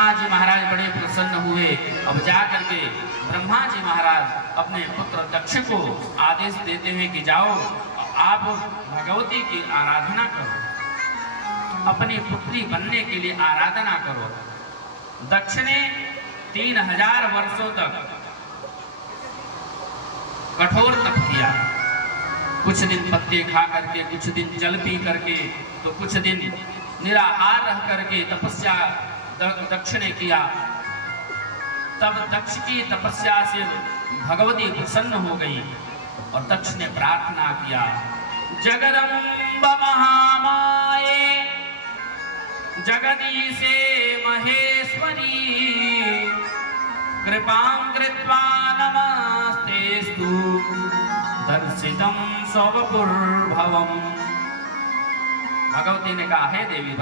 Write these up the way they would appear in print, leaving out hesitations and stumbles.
ब्रह्मा जी महाराज बड़े प्रसन्न हुए। अब जा करके ब्रह्मा जी महाराज अपने पुत्र दक्ष को आदेश देते हैं कि जाओ आप भगवती की आराधना करो, अपनी पुत्री बनने के लिए आराधना करो। दक्ष ने 3000 वर्षों तक कठोर तप किया। कुछ दिन पत्ते खा करके, कुछ दिन जल पी करके, तो कुछ दिन निराहार रह करके तपस्या दक्ष ने किया। तब दक्ष की तपस्या से भगवती प्रसन्न हो गई और दक्ष ने प्रार्थना किया, जगदम्ब महामाये जगदीशे महेश्वरी कृपां कृत्वा नमस्तेस्तु दर्शितं स्वपुर्भवम्। भगवती ने कहा, है देवी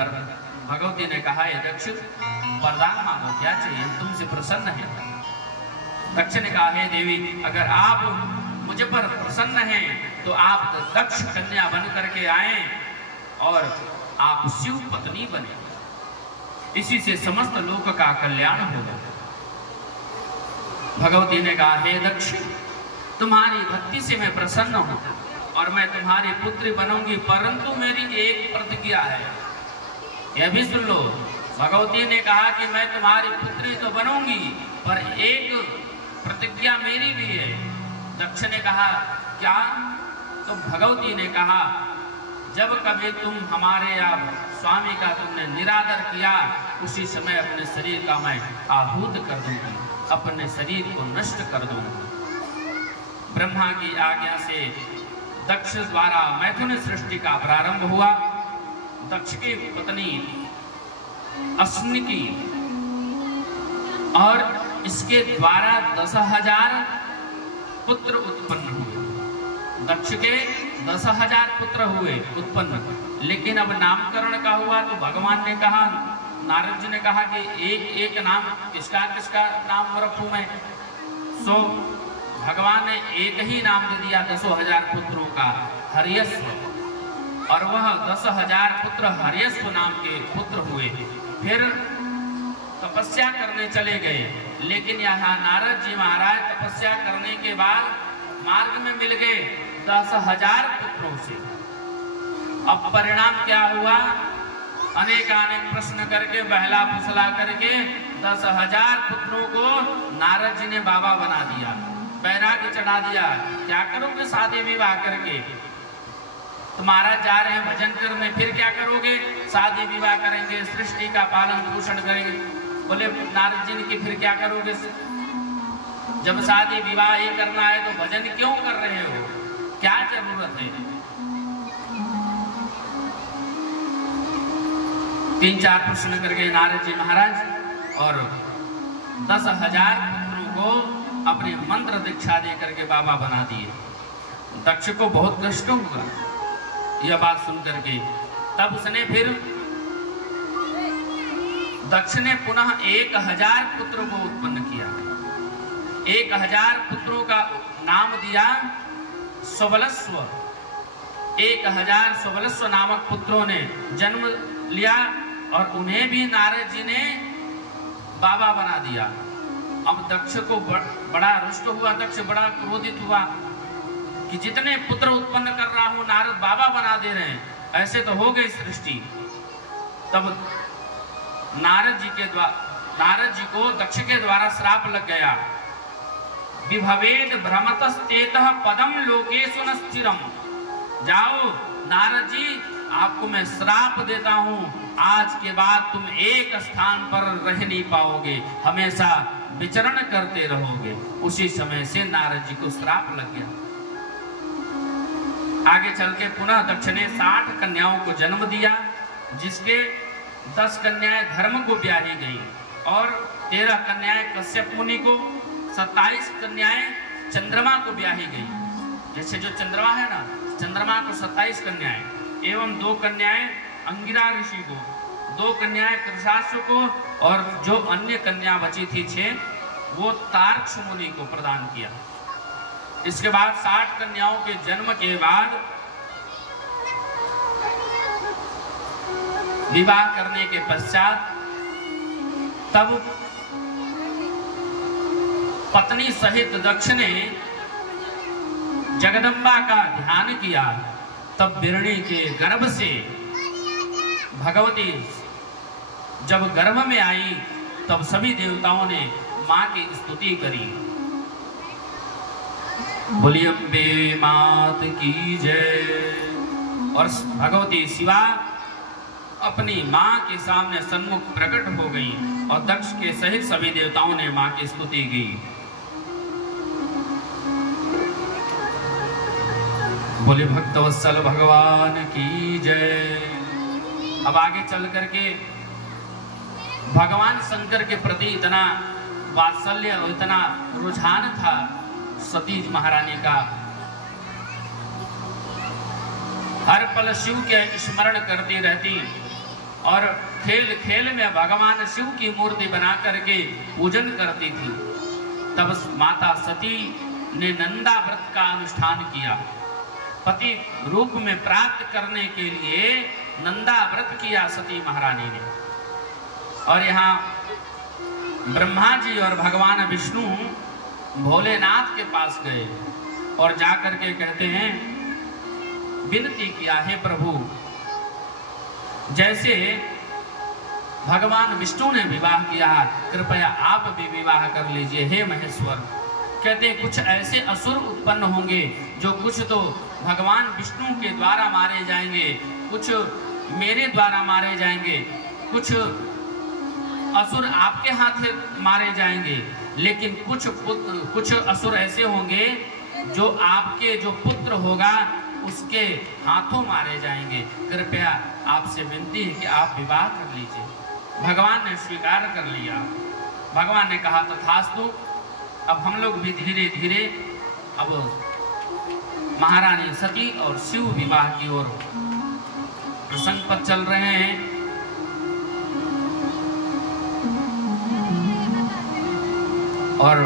भगवती ने कहा, है दक्ष वरदान मांगो, क्या चाहिए, तुमसे प्रसन्न है। दक्ष ने कहा, है देवी अगर आप मुझे पर प्रसन्न हैं तो आप दक्ष कन्या बन करके आए और आप शिव पत्नी बने, इसी से समस्त लोक का कल्याण होगा। भगवती ने कहा, हे दक्ष तुम्हारी भक्ति से मैं प्रसन्न हूं और मैं तुम्हारी पुत्री बनूंगी, परंतु मेरी एक प्रतिज्ञा है, यह भी सुन लो। भगवती ने कहा कि मैं तुम्हारी पुत्री तो बनूंगी पर एक प्रतिज्ञा मेरी भी है। दक्ष ने कहा, क्या? तो भगवती ने कहा, जब कभी तुम हमारे या स्वामी का तुमने निरादर किया, उसी समय अपने शरीर का मैं आहूत कर दूंगी, अपने शरीर को नष्ट कर दूंगी। ब्रह्मा की आज्ञा से दक्ष द्वारा मैथुन सृष्टि का प्रारंभ हुआ। दक्ष की पत्नी अश्विनी की और इसके द्वारा 10,000 पुत्र उत्पन्न हुए। दक्ष के 10,000 पुत्र हुए उत्पन्न, लेकिन अब नामकरण का हुआ तो भगवान ने कहा, नारद जी ने कहा कि एक एक नाम किसका किसका नाम रखूं मैं। सो भगवान ने एक ही नाम दे दिया 10,000 पुत्रों का, हर्यश्व, और वह 10,000 पुत्र हर्यश्व नाम के पुत्र हुए। फिर तपस्या करने चले गए, लेकिन यहाँ नारद जी महाराज तपस्या करने के बाद मार्ग में मिल गए 10,000 पुत्रों से। अब परिणाम क्या हुआ? अनेक प्रश्न करके, बहला फुसला करके 10,000 पुत्रों को नारद जी ने बाबा बना दिया, बैराग्य चढ़ा दिया। क्या करोगे शादी विवाह करके? तुम्हारा जा रहे हैं भजन करने, फिर क्या करोगे? शादी विवाह करेंगे, सृष्टि का पालन पोषण करेंगे। बोले नारद जी की फिर क्या करोगे? जब शादी विवाह ही करना है तो भजन क्यों कर रहे हो, क्या जरूरत है? 3-4 प्रश्न करके नारद जी महाराज और 10,000 पुत्रों को अपने मंत्र दीक्षा दे करके बाबा बना दिए। दक्ष को बहुत कष्ट हुआ यह बात सुन करके। तब उसने फिर दक्ष ने पुनः 1,000 पुत्रों को उत्पन्न किया। 1,000 पुत्रों का नाम दिया स्वबलस्व। 1,000 स्वबलस्व नामक पुत्रों ने जन्म लिया और उन्हें भी नारद जी ने बाबा बना दिया। अब दक्ष को बड़ा रुष्ट हुआ, दक्ष बड़ा क्रोधित हुआ कि जितने पुत्र उत्पन्न कर रहा हूं नारद बाबा बना दे रहे हैं, ऐसे तो हो गई सृष्टि। तब नारद जी को दक्ष के द्वारा श्राप लग गया, विभवेद भ्रमतस्तेतः पदम लोकेषु न स्थिरम। जाओ नारद जी, आपको मैं श्राप देता हूं, आज के बाद तुम एक स्थान पर रह नहीं पाओगे, हमेशा विचरण करते रहोगे। उसी समय से नारद जी को श्राप लग गया। आगे चल के पुनः दक्ष ने 60 कन्याओं को जन्म दिया, जिसके 10 कन्याएं धर्म को ब्याही गई और 13 कन्याएं कश्यप मुनि को, 27 कन्याएं चंद्रमा को ब्याही गई। जैसे जो चंद्रमा है ना, चंद्रमा को 27 कन्याएं एवं 2 कन्याएं अंगिरा ऋषि को, 2 कन्याएं कृषाश्व को और जो अन्य कन्या बची थी 6 वो तार्क्ष मुनि को प्रदान किया। इसके बाद 60 कन्याओं के जन्म के बाद विवाह करने के पश्चात तब पत्नी सहित दक्ष ने जगदम्बा का ध्यान किया। तब बिरणी के गर्भ से भगवती जब गर्भ में आई, तब सभी देवताओं ने मां की स्तुति करी। बोली अम्बे मात की जय। और भगवती शिवा अपनी मां के सामने सन्मुख प्रकट हो गई और दक्ष के सहित सभी देवताओं ने मां की स्तुति की। बोले भक्तवत्सल भगवान की जय। अब आगे चल करके भगवान शंकर के प्रति इतना वात्सल्य और इतना रुझान था सती महारानी का, हर पल शिव के स्मरण करती रहती और खेल खेल में भगवान शिव की मूर्ति बना करके पूजन करती थी। तब माता सती ने नंदा व्रत का अनुष्ठान किया। पति रूप में प्राप्त करने के लिए नंदा व्रत किया सती महारानी ने। और यहाँ ब्रह्मा जी और भगवान विष्णु भोलेनाथ के पास गए और जाकर के कहते हैं, विनती किया है प्रभु, जैसे भगवान विष्णु ने विवाह किया, कृपया आप भी विवाह कर लीजिए हे महेश्वर। कहते कुछ ऐसे असुर उत्पन्न होंगे जो कुछ तो भगवान विष्णु के द्वारा मारे जाएंगे, कुछ मेरे द्वारा मारे जाएंगे, कुछ असुर आपके हाथ से मारे जाएंगे, लेकिन कुछ असुर ऐसे होंगे जो आपके जो पुत्र होगा उसके हाथों मारे जाएंगे। कृपया आपसे विनती है कि आप विवाह कर लीजिए। भगवान ने स्वीकार कर लिया। भगवान ने कहा तथास्तु। अब हम लोग भी धीरे धीरे अब महारानी सती और शिव विवाह की ओर प्रसंग पर चल रहे हैं। और